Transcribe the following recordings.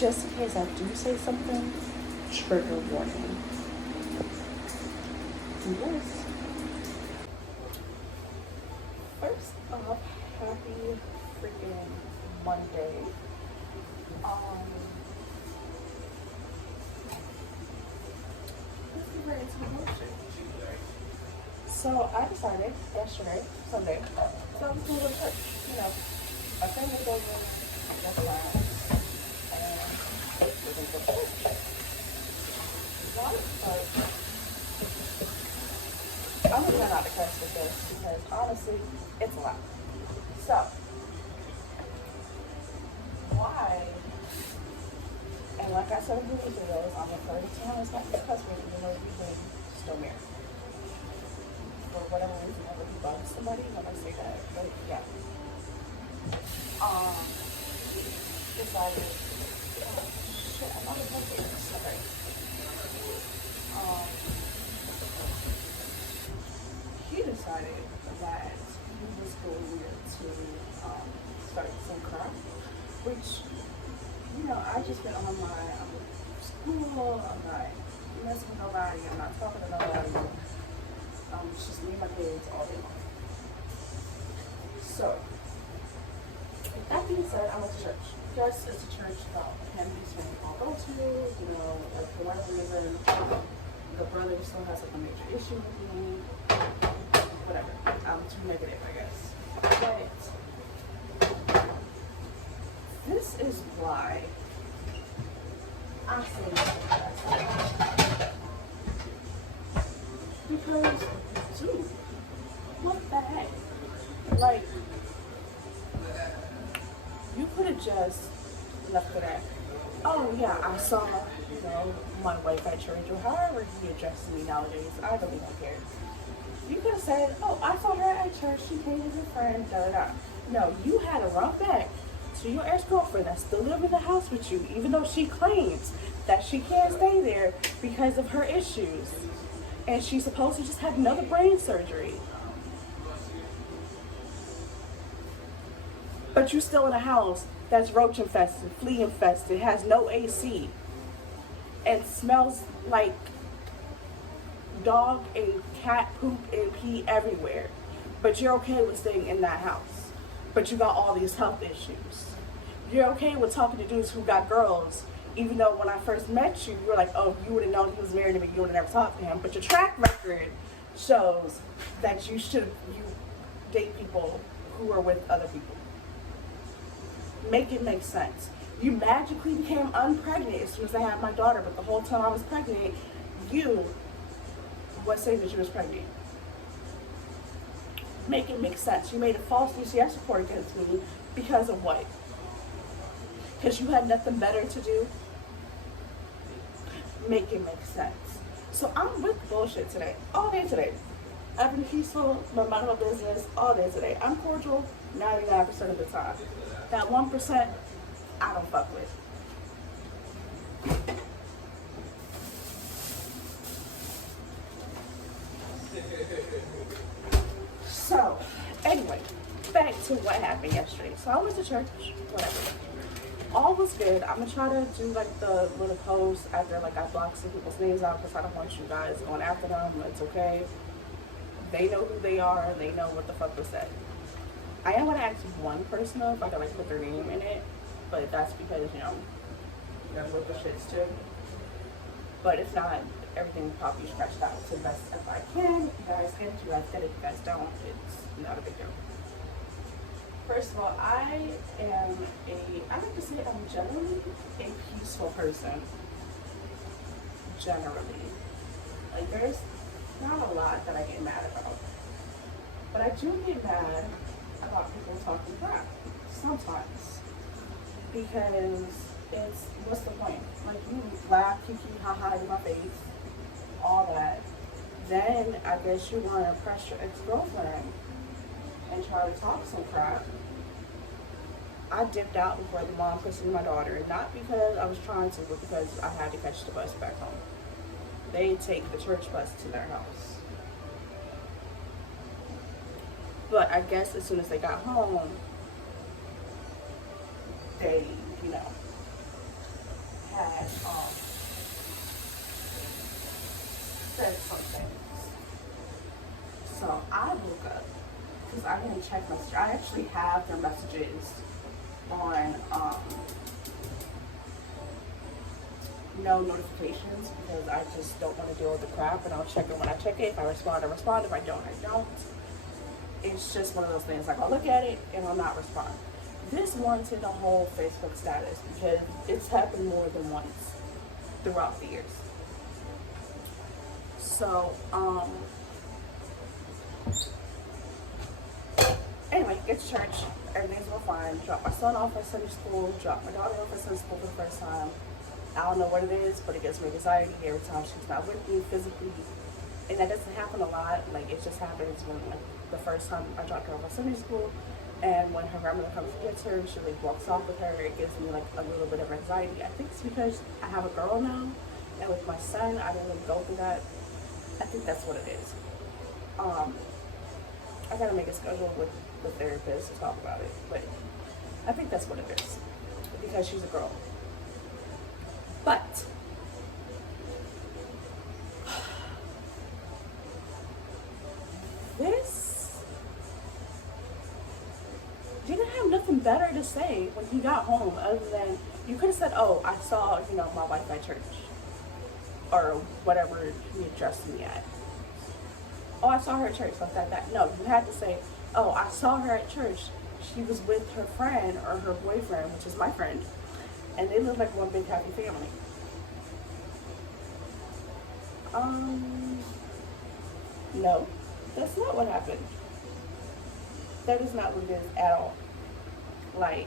Just in case I do say something, trigger warning. Yes. First off, happy freaking Monday. Let's get right into the motion. So I decided yesterday, Sunday, so I was going to go to church. You know, my friend was over, that's why, and we're going to go to church. Why? I'm gonna try not to curse with this because honestly, it's a lot. So, why? And like I said in previous videos, I'm referring to him as not his husband, even though we're still married. For whatever reason, I really bug somebody when I say that, but yeah. Decided, oh shit, I'm not a perfect. Sorry. He decided that he was going to start some crap, which, you know, I just been on my school, I'm not messing with nobody, I'm not talking to nobody, it's just me and my kids all day long. So, with that being said, I went to church. Yes, it's a church about him he's saying I'll go to, you know, like for whatever reason, the brother still has like a major issue with me. Whatever. I'm too negative, I guess. But this is why I say this. Because, dude, what the heck? Like, you could have just left it at, oh yeah, I saw, you know, my wife at church, or however he addresses me nowadays. I really don't care. You could have said, oh, I saw her at church, she came with her friend, da-da-da. No, you had to run back to your ex-girlfriend that still lives in the house with you, even though she claims that she can't stay there because of her issues. And she's supposed to just have another brain surgery. But you're still in a house that's roach infested, flea infested, has no AC, and smells like dog and cat poop and pee everywhere. But you're okay with staying in that house. But you got all these health issues. You're okay with talking to dudes who got girls, even though when I first met you, you were like, oh, you would have known he was married to me, you would have never talked to him. But your track record shows that you date people who are with other people. Make it make sense. You magically became unpregnant as soon as I had my daughter, but the whole time I was pregnant, you was saying that you was pregnant. Make it make sense. You made a false UCS report against me because of what? Because you had nothing better to do? Make it make sense. So I'm with bullshit today, all day today. I've been peaceful, my mind my business, all day today. I'm cordial 99% of the time. That 1%, I don't fuck with. So, anyway, back to what happened yesterday. So I went to church, whatever. All was good. I'm gonna try to do like the little post after like I block some people's names out because I don't want you guys going after them. It's okay. They know who they are. They know what the fuck was said. I am gonna ask one person though if I can like put their name in it, but that's because, you know, you gotta look the shits too. But if not, everything will probably be scratched out to the best if I can. If you guys get it, you guys get it. If you guys don't, it's not a big deal. First of all, I like to say I'm generally a peaceful person. Generally. Like there's not a lot that I get mad about. But I do get mad about people talking crap sometimes, because it's, what's the point? Like, you laugh, kiki, haha in my face, all that. Then I guess you want to press your ex-girlfriend and try to talk some crap. I dipped out before the mom christened my daughter, not because I was trying to, but because I had to catch the bus back home. They take the church bus to their house. But I guess as soon as they got home, they, you know, because I didn't check messages. I actually have their messages on no notifications because I just don't want to deal with the crap, and I'll check it when I check it. If I respond, I respond. If I don't, I don't. It's just one of those things. Like, I'll look at it and I'll not respond. This warranted a whole Facebook status because it's happened more than once throughout the years. So, anyway, get to church. Everything's all fine. Drop my son off at Sunday school. Drop my daughter off at Sunday school for the first time. I don't know what it is, but it gives me anxiety every time she's not with me physically. And that doesn't happen a lot. Like, it just happens when, like, the first time I dropped her off at Sunday school, and when her grandmother comes and gets her, she, like, walks off with her. It gives me, like, a little bit of anxiety. I think it's because I have a girl now, and with my son, I didn't really go through that. I think that's what it is. I gotta make a schedule with the therapist to talk about it, but I think that's what it is, because she's a girl. But this didn't have nothing better to say when he got home other than, you could have said, oh, I saw, my wife at church, or whatever he addressed me at. Oh, I saw her at church, like that. No, you had to say, oh, I saw her at church. She was with her friend or her boyfriend, which is my friend, and they live like one big happy family. No, that's not what happened. That is not what it is at all. Like,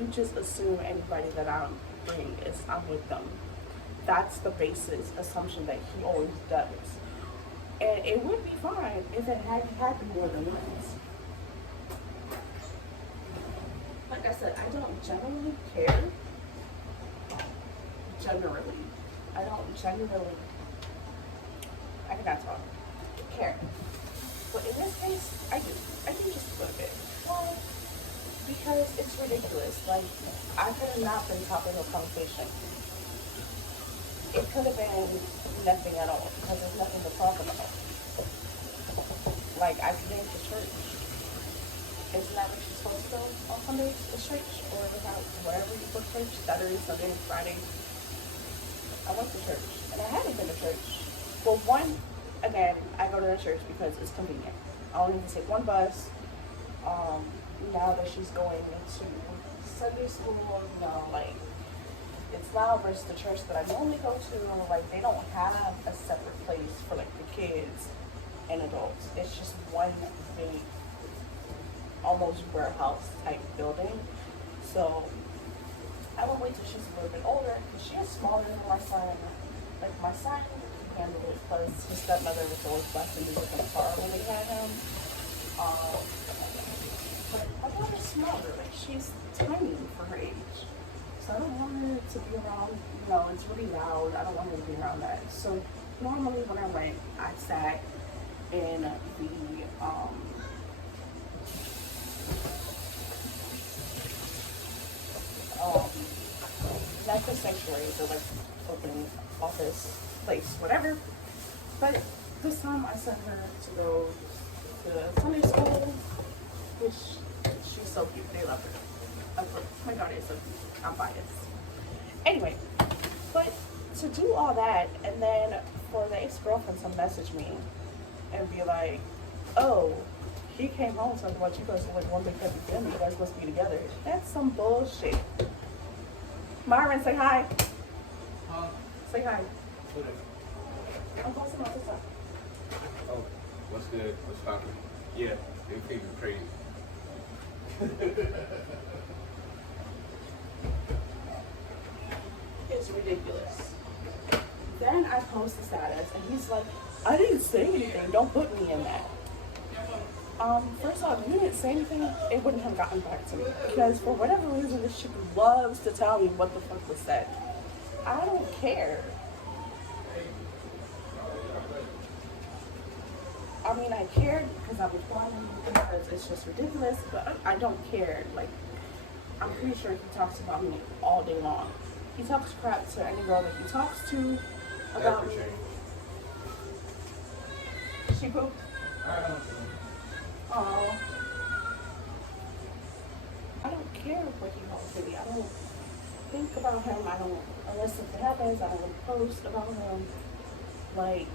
you just assume anybody that I'm bringing is I'm with them. That's the basis assumption that he always does. And it would be fine if it had happened more than once. Like I said, I don't generally care. I don't generally, I cannot talk, care. But in this case, I do. I do just a little bit. Why? Because it's ridiculous. Like, I could have not been topic of conversation. It could have been nothing at all because there's nothing to talk about. Like, I came to church. Isn't that what you're supposed to go on Sundays to church? Or about wherever you go to church? Saturday, Sunday, Friday. I went to church. And I haven't been to church. Well, again, I go to the church because it's convenient. I only need to take one bus. Now that she's going into Sunday school, it's now versus the church that I normally go to. Like, they don't have a separate place for, like, the kids and adults. It's just one big, almost warehouse type building. So I will wait till she's a little bit older, because she is smaller than my son. Like, my son handled it, plus his stepmother was always blasting music in the car when we had him. But my daughter's smaller. Like, she's tiny for her age. So I don't want her to be around, it's really loud. I don't want her to be around that. So normally when I went, I sat in the not the sanctuary, but like open office place, whatever. But this time I sent her to go to Sunday school, which she's so cute. They love her. Of course, my daughter is so cute. I'm biased. Anyway, but to do all that and then for the ex-girlfriend to message me and be like, oh, he came home talking about you guys are like one big happy family, you guys must be together. That's some bullshit. Myron, say hi. Huh? Say hi. What is it? I'm posting my stuff. Oh, what's good? What's poppin'? Yeah, them things are crazy. It's ridiculous. Then I post the status and he's like, I didn't say anything, don't put me in that. First off, if you didn't say anything, it wouldn't have gotten back to me. Because for whatever reason, this chick loves to tell me what the fuck was said. I don't care. I mean, I cared because I was wanting because it's just ridiculous, but I don't care. Like, I'm pretty sure he talks about me all day long. He talks crap to any girl that he talks to about me. She pooped. Oh, I don't care what he calls me. I don't think about him. I don't, unless it happens, I don't post about him. Like,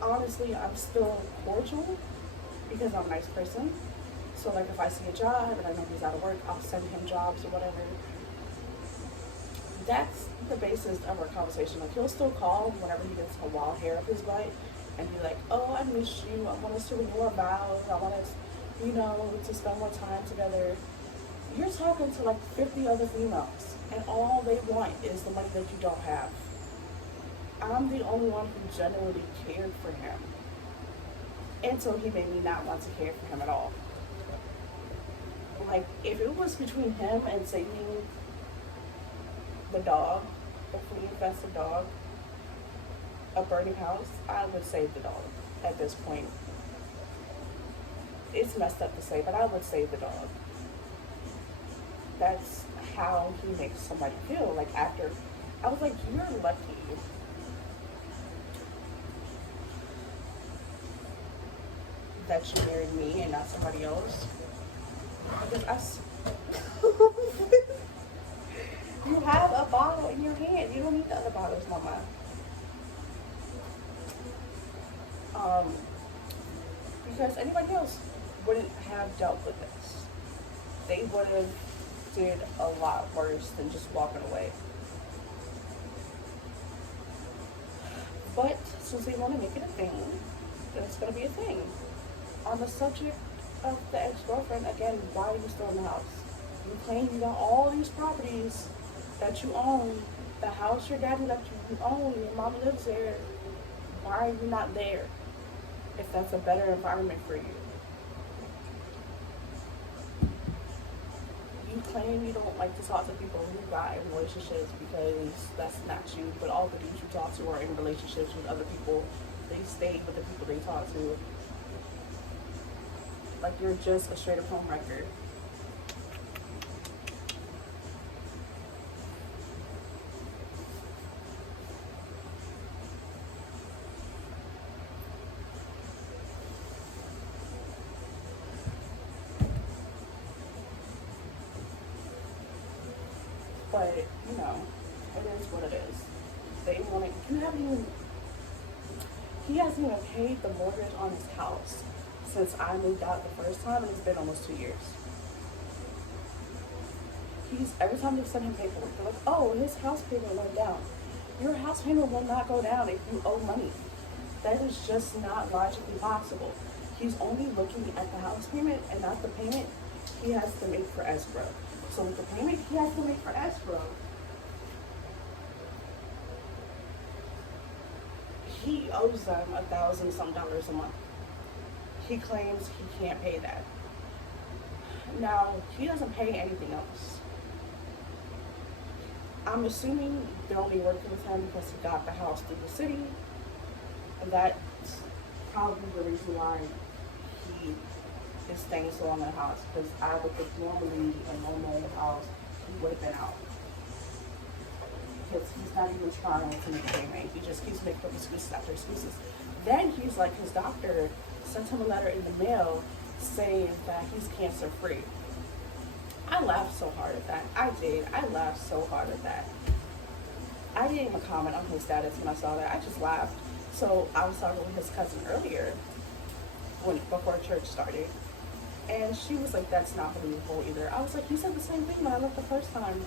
honestly, I'm still cordial because I'm a nice person. So, like, if I see a job and I know he's out of work, I'll send him jobs or whatever. That's the basis of our conversation. Like, he'll still call whenever he gets a wild hair up his butt and be like, oh, I miss you. I want us to renew our vows. I want us, to spend more time together. You're talking to like 50 other females, and all they want is the money that you don't have. I'm the only one who genuinely cared for him until he made me not want to care for him at all. Like, if it was between him and saving the dog, the flea infested dog, a burning house, I would save the dog at this point. It's messed up to say, but I would save the dog. That's how he makes somebody feel. Like, after, I was like, you're lucky that you married me and not somebody else. Because you have a bottle in your hand. You don't need the other bottles, mama. Because anybody else wouldn't have dealt with this. They would have did a lot worse than just walking away. But since they want to make it a thing, then it's going to be a thing. On the subject of the ex-girlfriend, again, why are you still in the house? You claim you got all these properties that you own. The house your daddy left you own, your mom lives there. Why are you not there if that's a better environment for you? You claim you don't like to talk to people who got in relationships because that's not you, but all the dudes you talk to are in relationships with other people. They stay with the people they talk to. Like, you're just a straight up home wrecker. But, it is what it is. They want to, he hasn't even paid the mortgage on his house since I moved out the first time, and it's been almost 2 years. Every time they send him paperwork, they're like, oh, his house payment went down. Your house payment will not go down if you owe money. That is just not logically possible. He's only looking at the house payment and not the payment he has to make for escrow. So with the payment he has to make for escrow, he owes them $1,000-some a month. He claims he can't pay that. Now, he doesn't pay anything else. I'm assuming they're only working with him because he got the house through the city. That's probably the reason why he is staying so long in the house. Because I would think normally in a normal house, he would have been out. Because he's not even trying to make a payment. He just keeps making excuses after excuses. Then he's like, his doctor sent him a letter in the mail saying that he's cancer free. I laughed so hard at that. I did. I laughed so hard at that. I didn't even comment on his status when I saw that. I just laughed. So I was talking with his cousin earlier, before church started, and she was like, "That's not believable either." I was like, "You said the same thing when I left the first time,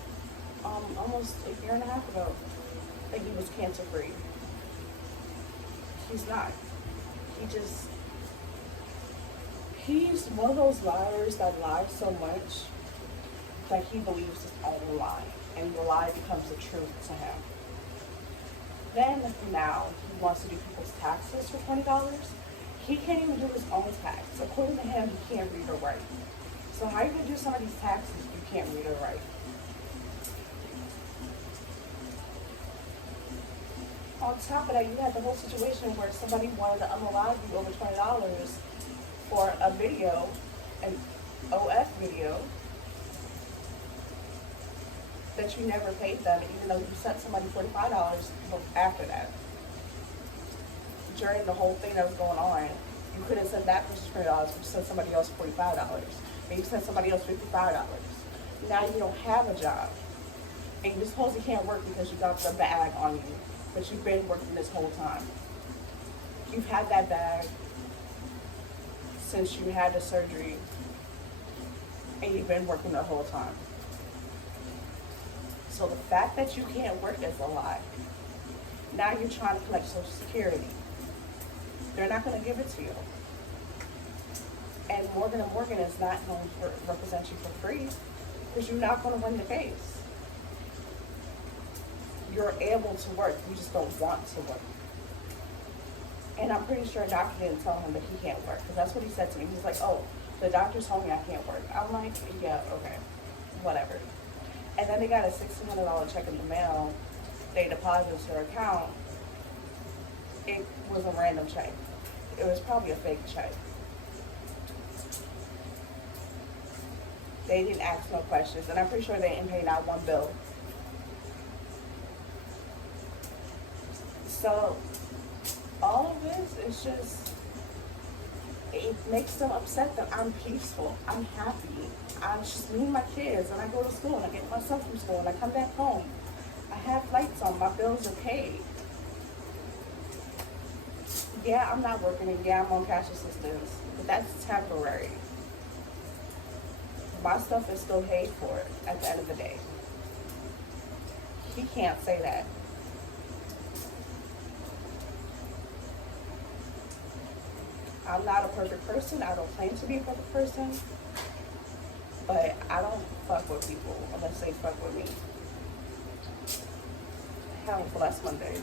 almost a year and a half ago, that he was cancer free." He's not. He's one of those liars that lies so much that he believes his own lie, and the lie becomes the truth to him. Then now he wants to do people's taxes for $20. He can't even do his own tax. According to him, he can't read or write. So how are you going to do somebody's taxes if you can't read or write? On top of that, you had the whole situation where somebody wanted to unalive you over $20 for a video, an OF video, that you never paid them, even though you sent somebody $45 after that. During the whole thing that was going on, You couldn't send that person $20, but you sent somebody else $45. Maybe you sent somebody else $55. Now you don't have a job. And you supposedly can't work because you got the bag on you, but you've been working this whole time. You've had that bag since you had the surgery, and you've been working the whole time. So the fact that you can't work is a lie. Now you're trying to collect Social Security. They're not going to give it to you. And Morgan & Morgan is not going to represent you for free because you're not going to win the case. You're able to work, you just don't want to work. And I'm pretty sure a doctor didn't tell him that he can't work, because that's what he said to me. He's like, oh, the doctor told me I can't work. I'm like, yeah, okay, whatever. And then they got a $1,600 check in the mail. They deposited to her account. It was a random check. It was probably a fake check. They didn't ask no questions, and I'm pretty sure they didn't pay not one bill. So all of this is just, it makes them upset that I'm peaceful, I'm happy. I'm just me and my kids, and I go to school, and I get my son from school, and I come back home. I have lights on, my bills are paid. Yeah, I'm not working, and yeah, I'm on cash assistance, but that's temporary. My stuff is still paid for at the end of the day. He can't say that. I'm not a perfect person. I don't claim to be a perfect person. But I don't fuck with people unless they fuck with me. Have a blessed Monday.